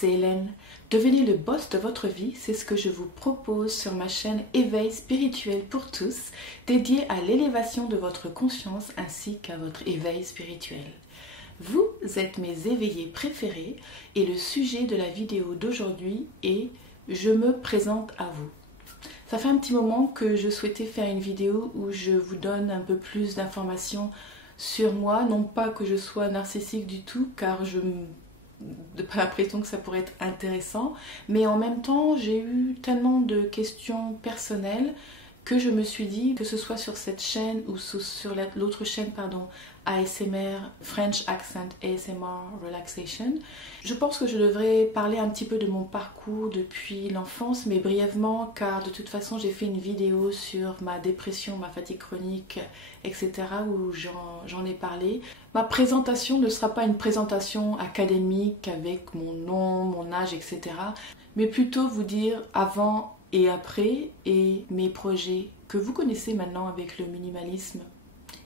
c'est Hélène. Devenez le boss de votre vie, c'est ce que je vous propose sur ma chaîne Éveil spirituel pour tous, dédiée à l'élévation de votre conscience ainsi qu'à votre éveil spirituel. Vous êtes mes éveillés préférés et le sujet de la vidéo d'aujourd'hui est « Je me présente à vous ». Ça fait un petit moment que je souhaitais faire une vidéo où je vous donne un peu plus d'informations sur moi, non pas que je sois narcissique du tout, car je n'ai pas l'impression que ça pourrait être intéressant, mais en même temps j'ai eu tellement de questions personnelles que je me suis dit, que ce soit sur cette chaîne ou sur l'autre chaîne, ASMR, French Accent ASMR Relaxation, je pense que je devrais parler un petit peu de mon parcours depuis l'enfance, mais brièvement, car de toute façon j'ai fait une vidéo sur ma dépression, ma fatigue chronique, etc. où j'en ai parlé. Ma présentation ne sera pas une présentation académique avec mon nom, mon âge, etc. mais plutôt vous dire avant et après, et mes projets que vous connaissez maintenant avec le minimalisme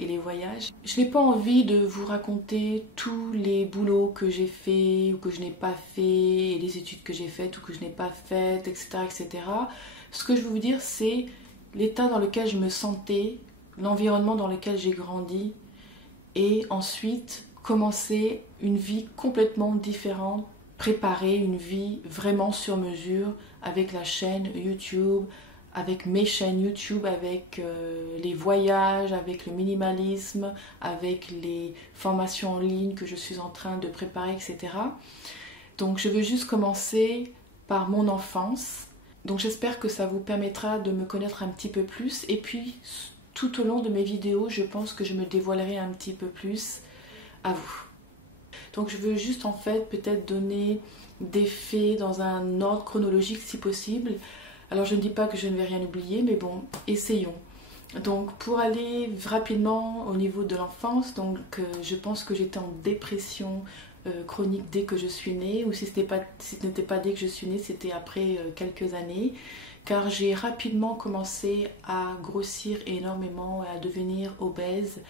et les voyages. Je n'ai pas envie de vous raconter tous les boulots que j'ai fait ou que je n'ai pas fait, et les études que j'ai faites ou que je n'ai pas faites, etc., etc. Ce que je veux vous dire, c'est l'état dans lequel je me sentais, l'environnement dans lequel j'ai grandi, et ensuite commencer une vie complètement différente, préparer une vie vraiment sur mesure avec la chaîne YouTube, avec mes chaînes YouTube, avec les voyages, avec le minimalisme, avec les formations en ligne que je suis en train de préparer, etc. Donc je veux juste commencer par mon enfance. Donc j'espère que ça vous permettra de me connaître un petit peu plus. Et puis tout au long de mes vidéos, je pense que je me dévoilerai un petit peu plus à vous. Donc je veux juste en fait peut-être donner des faits dans un ordre chronologique si possible. Alors je ne dis pas que je ne vais rien oublier, mais bon, essayons. Donc pour aller rapidement au niveau de l'enfance, donc je pense que j'étais en dépression chronique dès que je suis née, ou si ce n'était pas dès que je suis née, c'était après quelques années, car j'ai rapidement commencé à grossir énormément, à devenir obèse,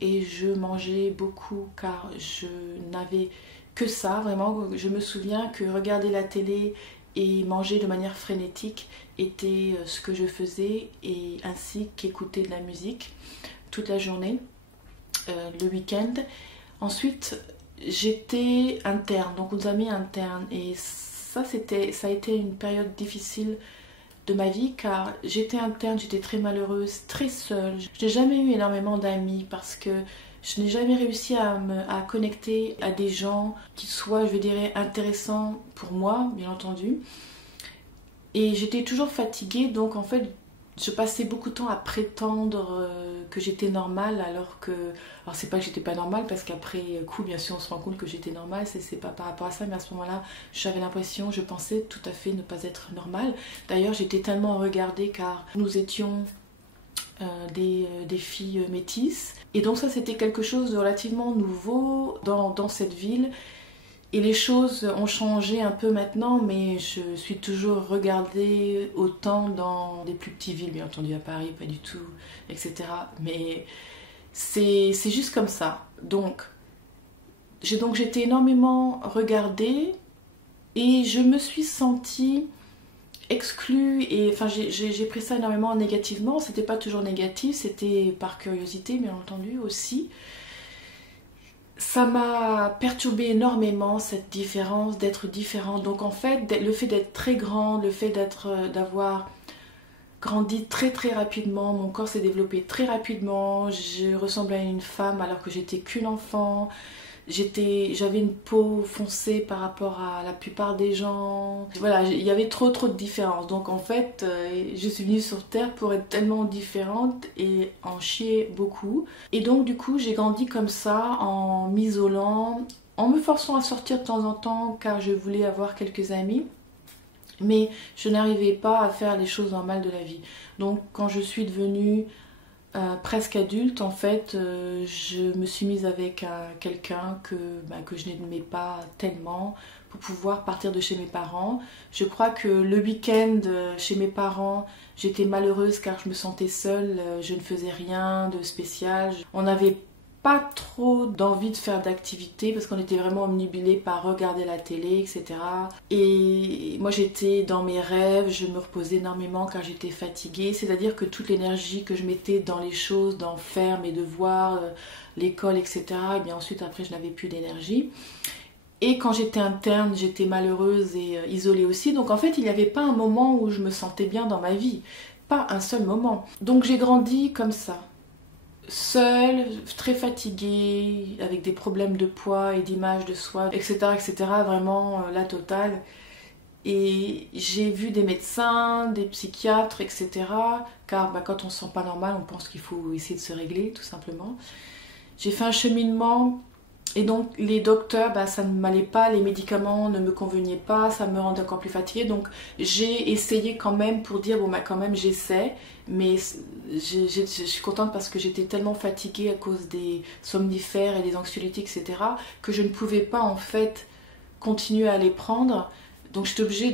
et je mangeais beaucoup car je n'avais que ça, vraiment. Je me souviens que regarder la télé et manger de manière frénétique était ce que je faisais, et ainsi qu'écouter de la musique toute la journée, le week-end. Ensuite, j'étais interne, donc aux amis internes, et ça a été une période difficile de ma vie, car j'étais interne, j'étais très malheureuse, très seule. Je n'ai jamais eu énormément d'amis parce que je n'ai jamais réussi à connecter à des gens qui soient, je dirais, intéressants pour moi, bien entendu. Et j'étais toujours fatiguée, donc en fait, je passais beaucoup de temps à prétendre que j'étais normale, alors c'est pas que j'étais pas normale, parce qu'après coup, bien sûr, on se rend compte que j'étais normale, c'est pas par rapport à ça, mais à ce moment-là, j'avais l'impression, je pensais tout à fait ne pas être normale. D'ailleurs, j'étais tellement regardée, car nous étions des filles métisses, et donc ça, c'était quelque chose de relativement nouveau dans cette ville. Et les choses ont changé un peu maintenant, mais je suis toujours regardée autant dans des plus petites villes, bien entendu à Paris, pas du tout, etc. Mais c'est juste comme ça. Donc j'étais énormément regardée, et je me suis sentie exclue, et enfin j'ai pris ça énormément négativement. C'était pas toujours négatif, c'était par curiosité, bien entendu aussi. Ça m'a perturbée énormément, cette différence, d'être différente. Donc en fait, le fait d'être très grande, le fait d'avoir grandi très très rapidement, mon corps s'est développé très rapidement, je ressemblais à une femme alors que j'étais qu'une enfant. J'avais une peau foncée par rapport à la plupart des gens. Voilà, il y avait trop de différences. Donc en fait, je suis venue sur Terre pour être tellement différente et en chier beaucoup. Et donc du coup, j'ai grandi comme ça, en m'isolant, en me forçant à sortir de temps en temps, car je voulais avoir quelques amis. Mais je n'arrivais pas à faire les choses normales de la vie. Donc quand je suis devenue presque adulte, en fait, je me suis mise avec quelqu'un que je n'aimais pas tellement, pour pouvoir partir de chez mes parents. Je crois que le week-end chez mes parents, j'étais malheureuse car je me sentais seule, je ne faisais rien de spécial. On n'avait pas trop d'envie de faire d'activité parce qu'on était vraiment omnibulés par regarder la télé, etc. Et moi j'étais dans mes rêves, je me reposais énormément car j'étais fatiguée, c'est-à-dire que toute l'énergie que je mettais dans les choses, dans faire mes devoirs, l'école, etc. Et bien ensuite après je n'avais plus d'énergie. Et quand j'étais interne, j'étais malheureuse et isolée aussi. Donc en fait, il n'y avait pas un moment où je me sentais bien dans ma vie. Pas un seul moment. Donc j'ai grandi comme ça. Seule, très fatiguée, avec des problèmes de poids et d'image de soi, etc. etc. Vraiment la totale. Et j'ai vu des médecins, des psychiatres, etc. Car quand on se sent pas normal, on pense qu'il faut essayer de se régler, tout simplement. J'ai fait un cheminement. Et donc les docteurs, ça ne m'allait pas, les médicaments ne me convenaient pas, ça me rendait encore plus fatiguée. Donc j'ai essayé quand même pour dire, quand même j'essaie. Mais je suis contente parce que j'étais tellement fatiguée à cause des somnifères et des anxiolytiques, etc. que je ne pouvais pas en fait continuer à les prendre. Donc j'étais obligée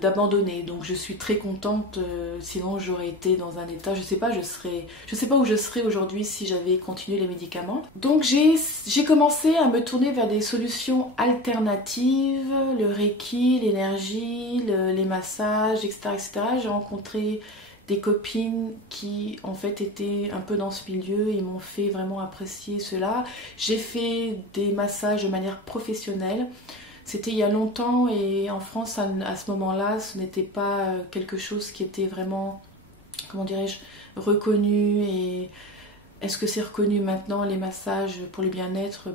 d'abandonner. Donc je suis très contente, sinon j'aurais été dans un état, je sais pas où je serais aujourd'hui si j'avais continué les médicaments. Donc j'ai commencé à me tourner vers des solutions alternatives, le Reiki, l'énergie, les massages, etc. etc. J'ai rencontré des copines qui en fait étaient un peu dans ce milieu et m'ont fait vraiment apprécier cela. J'ai fait des massages de manière professionnelle. C'était il y a longtemps et en France, à ce moment-là, ce n'était pas quelque chose qui était vraiment, comment dirais-je, reconnu. Et est-ce que c'est reconnu maintenant, les massages pour le bien-être?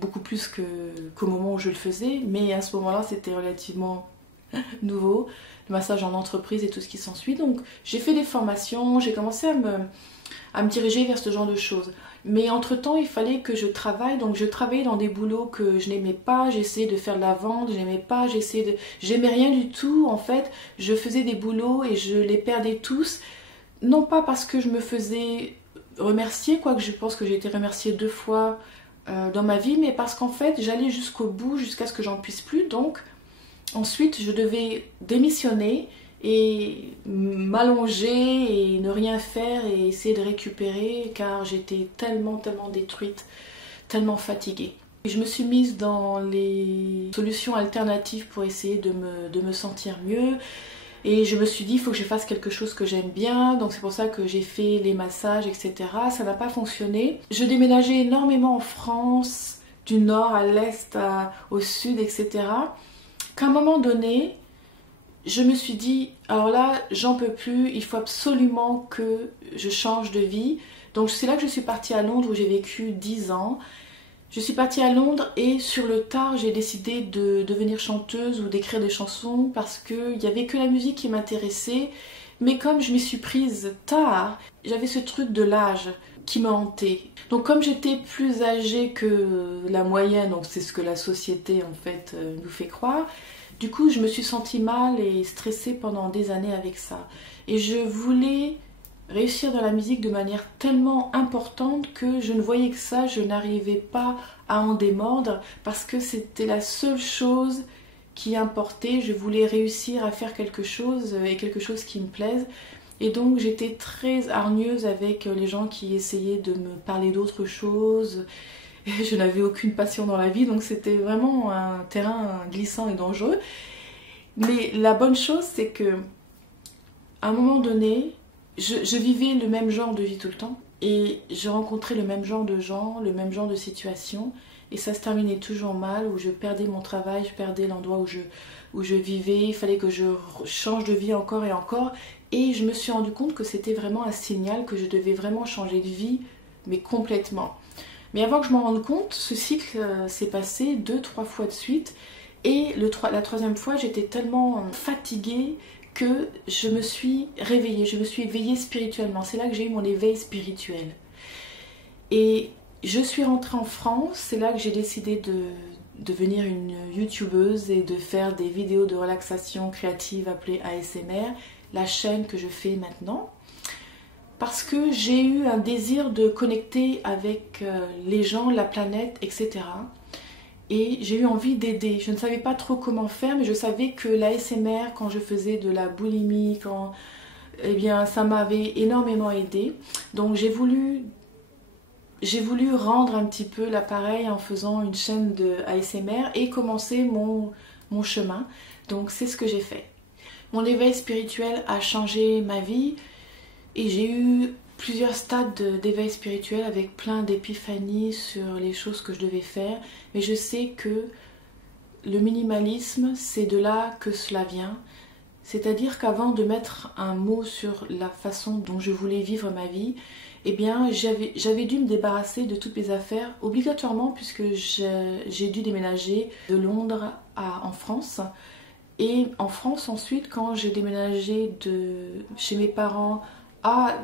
Beaucoup plus qu'au moment où je le faisais. Mais à ce moment-là, c'était relativement nouveau. Le massage en entreprise et tout ce qui s'ensuit. Donc j'ai fait des formations, j'ai commencé à me diriger vers ce genre de choses. Mais entre-temps, il fallait que je travaille. Donc je travaillais dans des boulots que je n'aimais pas. J'essayais de faire de la vente, j'aimais rien du tout. En fait, je faisais des boulots et je les perdais tous. Non pas parce que je me faisais remercier, quoique je pense que j'ai été remerciée 2 fois dans ma vie, mais parce qu'en fait, j'allais jusqu'au bout, jusqu'à ce que j'en puisse plus. Donc ensuite, je devais démissionner et m'allonger et ne rien faire et essayer de récupérer car j'étais tellement détruite, tellement fatiguée. Et je me suis mise dans les solutions alternatives pour essayer de me sentir mieux et je me suis dit il faut que je fasse quelque chose que j'aime bien, donc c'est pour ça que j'ai fait les massages, etc. Ça n'a pas fonctionné. Je déménageais énormément en France, du nord à l'est, au sud, etc. Qu'à un moment donné, je me suis dit, alors là, j'en peux plus, il faut absolument que je change de vie. Donc c'est là que je suis partie à Londres où j'ai vécu 10 ans. Je suis partie à Londres et sur le tard, j'ai décidé de devenir chanteuse ou d'écrire des chansons parce qu'il n'y avait que la musique qui m'intéressait. Mais comme je m'y suis prise tard, j'avais ce truc de l'âge qui me hantait. Donc comme j'étais plus âgée que la moyenne, donc c'est ce que la société en fait nous fait croire, du coup, je me suis sentie mal et stressée pendant des années avec ça. Et je voulais réussir dans la musique de manière tellement importante que je ne voyais que ça, je n'arrivais pas à en démordre parce que c'était la seule chose qui importait. Je voulais réussir à faire quelque chose et quelque chose qui me plaise. Et donc j'étais très hargneuse avec les gens qui essayaient de me parler d'autre chose. Et je n'avais aucune passion dans la vie, donc c'était vraiment un terrain glissant et dangereux. Mais la bonne chose, c'est que à un moment donné, je vivais le même genre de vie tout le temps. Et je rencontrais le même genre de gens, le même genre de situations. Et ça se terminait toujours mal, où je perdais mon travail, je perdais l'endroit où je vivais. Il fallait que je change de vie encore et encore. Et je me suis rendu compte que c'était vraiment un signal que je devais vraiment changer de vie, mais complètement. Mais avant que je m'en rende compte, ce cycle s'est passé 2-3 fois de suite. Et la 3e fois, j'étais tellement fatiguée que je me suis réveillée, je me suis éveillée spirituellement. C'est là que j'ai eu mon éveil spirituel. Et je suis rentrée en France, c'est là que j'ai décidé de devenir une youtubeuse et de faire des vidéos de relaxation créative appelées ASMR, la chaîne que je fais maintenant. Parce que j'ai eu un désir de connecter avec les gens, la planète, etc. Et j'ai eu envie d'aider. Je ne savais pas trop comment faire, mais je savais que l'ASMR, quand je faisais de la boulimie, eh bien, ça m'avait énormément aidé. Donc j'ai voulu j'ai voulu rendre un petit peu l'appareil en faisant une chaîne de ASMR et commencer mon chemin. Donc c'est ce que j'ai fait. Mon éveil spirituel a changé ma vie et j'ai eu plusieurs stades d'éveil spirituel avec plein d'épiphanies sur les choses que je devais faire. Mais je sais que le minimalisme, c'est de là que cela vient. C'est-à-dire qu'avant de mettre un mot sur la façon dont je voulais vivre ma vie, eh bien j'avais dû me débarrasser de toutes mes affaires obligatoirement puisque j'ai dû déménager de Londres en France. Et en France ensuite, quand j'ai déménagé de chez mes parents à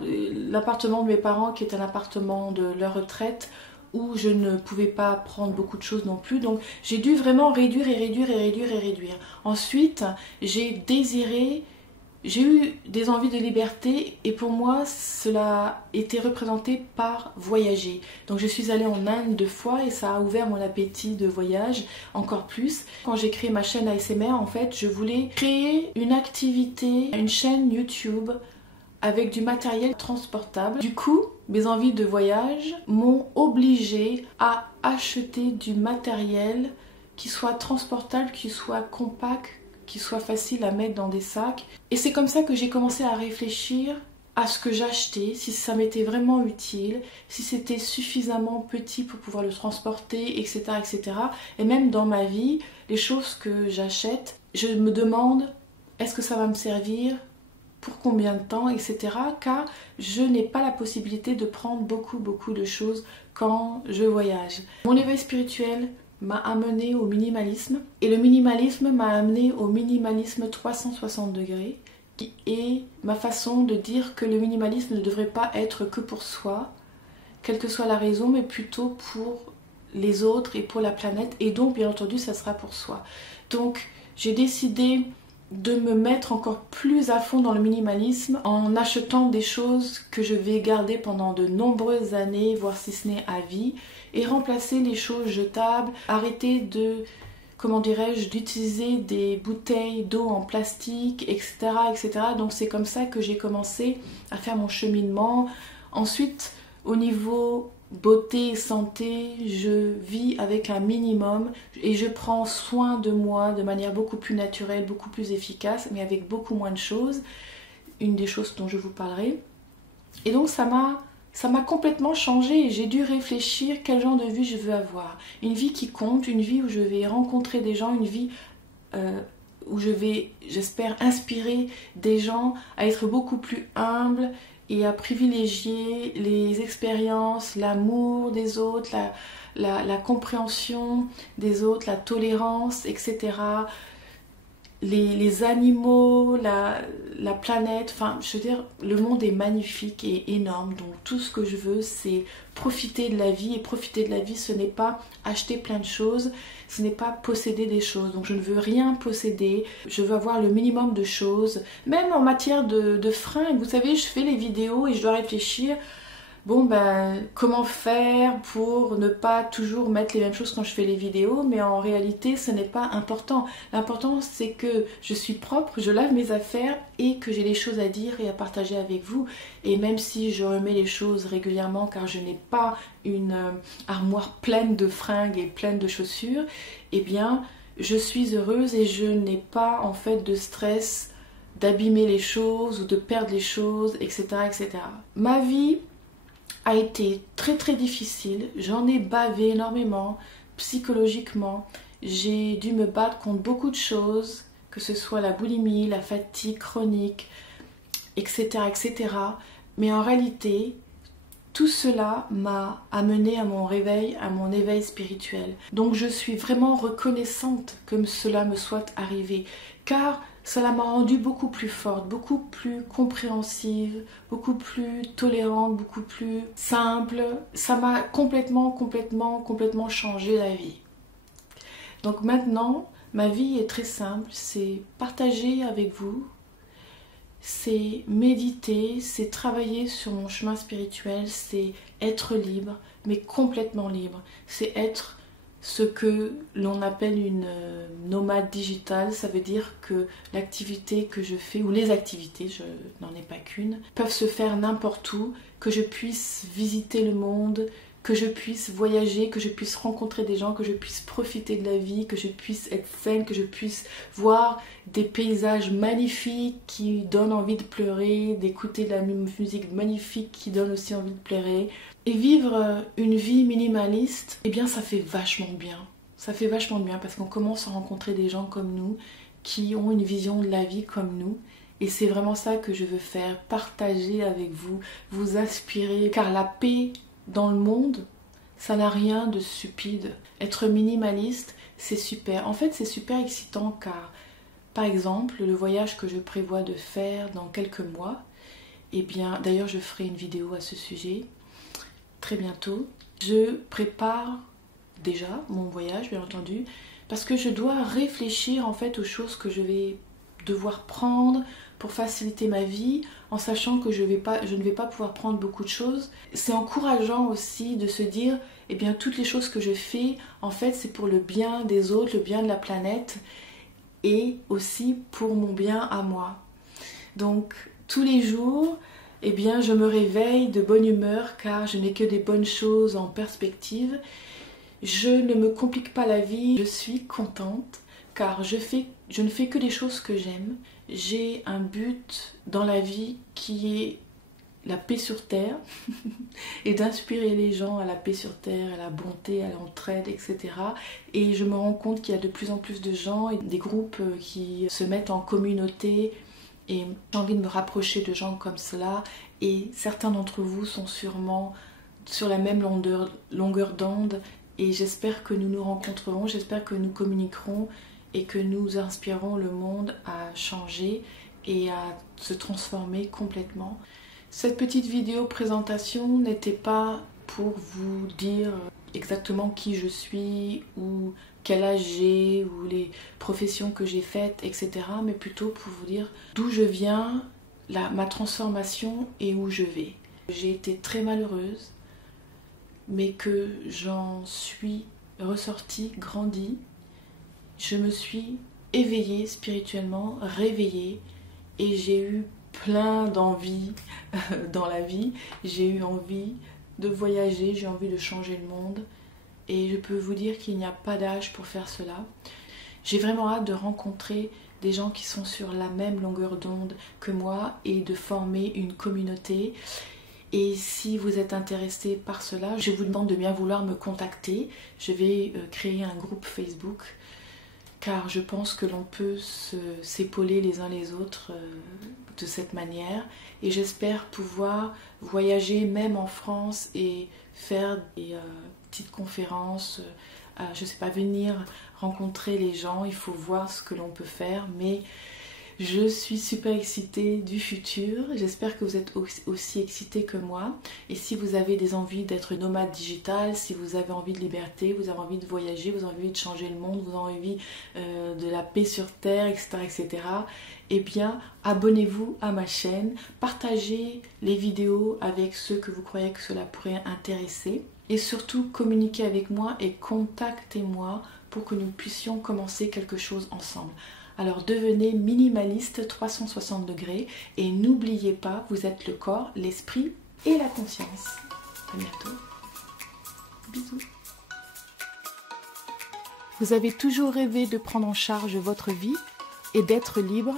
l'appartement de mes parents qui est un appartement de leur retraite où je ne pouvais pas prendre beaucoup de choses non plus. Donc j'ai dû vraiment réduire et réduire et réduire et réduire. Ensuite, j'ai eu des envies de liberté et pour moi cela était représenté par voyager. Donc je suis allée en Inde 2 fois et ça a ouvert mon appétit de voyage encore plus. Quand j'ai créé ma chaîne ASMR, en fait, je voulais créer une activité, une chaîne YouTube avec du matériel transportable. Du coup, mes envies de voyage m'ont obligée à acheter du matériel qui soit transportable, qui soit compact, qui soit facile à mettre dans des sacs. Et c'est comme ça que j'ai commencé à réfléchir à ce que j'achetais, si ça m'était vraiment utile, si c'était suffisamment petit pour pouvoir le transporter, etc., etc. Et même dans ma vie, les choses que j'achète, je me demande, est-ce que ça va me servir ? Pour combien de temps, etc. Car je n'ai pas la possibilité de prendre beaucoup de choses quand je voyage. Mon éveil spirituel m'a amené au minimalisme et le minimalisme m'a amené au minimalisme 360 degrés qui est ma façon de dire que le minimalisme ne devrait pas être que pour soi, quelle que soit la raison, mais plutôt pour les autres et pour la planète, et donc bien entendu ça sera pour soi. Donc j'ai décidé de me mettre encore plus à fond dans le minimalisme en achetant des choses que je vais garder pendant de nombreuses années, voire si ce n'est à vie, et remplacer les choses jetables, arrêter de, comment dirais-je, d'utiliser des bouteilles d'eau en plastique, etc., etc. Donc c'est comme ça que j'ai commencé à faire mon cheminement. Ensuite, au niveau beauté et santé, je vis avec un minimum et je prends soin de moi de manière beaucoup plus naturelle, beaucoup plus efficace, mais avec beaucoup moins de choses. Une des choses dont je vous parlerai. Et donc ça m'a complètement changé et j'ai dû réfléchir quel genre de vie je veux avoir. Une vie qui compte, une vie où je vais rencontrer des gens, une vie où je vais, j'espère, inspirer des gens à être beaucoup plus humbles et à privilégier les expériences, l'amour des autres, la compréhension des autres, la tolérance, etc. Les animaux, la planète, enfin je veux dire, le monde est magnifique et énorme, donc tout ce que je veux c'est profiter de la vie, et profiter de la vie ce n'est pas acheter plein de choses, ce n'est pas posséder des choses, donc je ne veux rien posséder, je veux avoir le minimum de choses, même en matière de fringues, vous savez je fais les vidéos et je dois réfléchir, bon ben comment faire pour ne pas toujours mettre les mêmes choses quand je fais les vidéos, mais en réalité ce n'est pas important. L'important c'est que je suis propre, je lave mes affaires et que j'ai des choses à dire et à partager avec vous. Et même si je remets les choses régulièrement car je n'ai pas une armoire pleine de fringues et pleine de chaussures, eh bien je suis heureuse et je n'ai pas en fait de stress d'abîmer les choses ou de perdre les choses, etc., etc. Ma vie a été très difficile, j'en ai bavé énormément psychologiquement, j'ai dû me battre contre beaucoup de choses, que ce soit la boulimie, la fatigue chronique, etc., etc. Mais en réalité, tout cela m'a amené à mon réveil, à mon éveil spirituel. Donc je suis vraiment reconnaissante que cela me soit arrivé, car cela m'a rendue beaucoup plus forte, beaucoup plus compréhensive, beaucoup plus tolérante, beaucoup plus simple. Ça m'a complètement changé la vie. Donc maintenant, ma vie est très simple, c'est partager avec vous, c'est méditer, c'est travailler sur mon chemin spirituel, c'est être libre, mais complètement libre. C'est être ce que l'on appelle une nomade digitale, ça veut dire que l'activité que je fais, ou les activités, je n'en ai pas qu'une, peuvent se faire n'importe où, que je puisse visiter le monde, que je puisse voyager, que je puisse rencontrer des gens, que je puisse profiter de la vie, que je puisse être saine, que je puisse voir des paysages magnifiques qui donnent envie de pleurer, d'écouter de la musique magnifique qui donne aussi envie de pleurer. Et vivre une vie minimaliste, eh bien ça fait vachement bien. Ça fait vachement bien parce qu'on commence à rencontrer des gens comme nous qui ont une vision de la vie comme nous. Et c'est vraiment ça que je veux faire, partager avec vous, vous inspirer. Car la paix dans le monde, ça n'a rien de stupide. Être minimaliste, c'est super. En fait, c'est super excitant car, par exemple, le voyage que je prévois de faire dans quelques mois, eh bien, d'ailleurs, je ferai une vidéo à ce sujet très bientôt. Je prépare déjà mon voyage, bien entendu, parce que je dois réfléchir en fait aux choses que je vais devoir prendre pour faciliter ma vie, en sachant que je ne vais pas pouvoir prendre beaucoup de choses. C'est encourageant aussi de se dire, eh bien toutes les choses que je fais, en fait c'est pour le bien des autres, le bien de la planète, et aussi pour mon bien à moi. Donc tous les jours, eh bien je me réveille de bonne humeur car je n'ai que des bonnes choses en perspective. Je ne me complique pas la vie, je suis contente car je ne fais que des choses que j'aime. J'ai un but dans la vie qui est la paix sur terre et d'inspirer les gens à la paix sur terre, à la bonté, à l'entraide, etc. Et je me rends compte qu'il y a de plus en plus de gens et des groupes qui se mettent en communauté et j'ai envie de me rapprocher de gens comme cela et certains d'entre vous sont sûrement sur la même longueur d'onde et j'espère que nous nous rencontrerons, j'espère que nous communiquerons et que nous inspirons le monde à changer et à se transformer complètement. Cette petite vidéo présentation n'était pas pour vous dire exactement qui je suis ou quel âge j'ai ou les professions que j'ai faites, etc. mais plutôt pour vous dire d'où je viens, ma transformation et où je vais. J'ai été très malheureuse, mais que j'en suis ressortie, grandie. Je me suis éveillée spirituellement, réveillée et j'ai eu plein d'envies dans la vie. J'ai eu envie de voyager, j'ai envie de changer le monde et je peux vous dire qu'il n'y a pas d'âge pour faire cela. J'ai vraiment hâte de rencontrer des gens qui sont sur la même longueur d'onde que moi et de former une communauté. Et si vous êtes intéressé par cela, je vous demande de bien vouloir me contacter. Je vais créer un groupe Facebook car je pense que l'on peut s'épauler les uns les autres de cette manière et j'espère pouvoir voyager même en France et faire des petites conférences, je sais pas, venir rencontrer les gens, il faut voir ce que l'on peut faire, mais je suis super excitée du futur, j'espère que vous êtes aussi excités que moi et si vous avez des envies d'être nomade digital, si vous avez envie de liberté, vous avez envie de voyager, vous avez envie de changer le monde, vous avez envie de la paix sur terre, etc., etc., eh bien abonnez-vous à ma chaîne, partagez les vidéos avec ceux que vous croyez que cela pourrait intéresser et surtout communiquez avec moi et contactez-moi pour que nous puissions commencer quelque chose ensemble. Alors devenez minimaliste 360 degrés et n'oubliez pas, vous êtes le corps, l'esprit et la conscience. À bientôt. Bisous. Vous avez toujours rêvé de prendre en charge votre vie et d'être libre?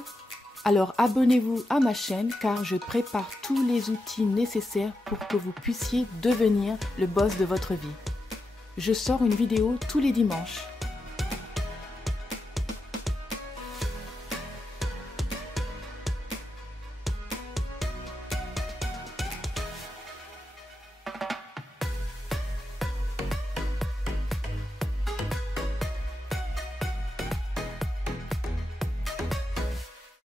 Alors abonnez-vous à ma chaîne car je prépare tous les outils nécessaires pour que vous puissiez devenir le boss de votre vie. Je sors une vidéo tous les dimanches.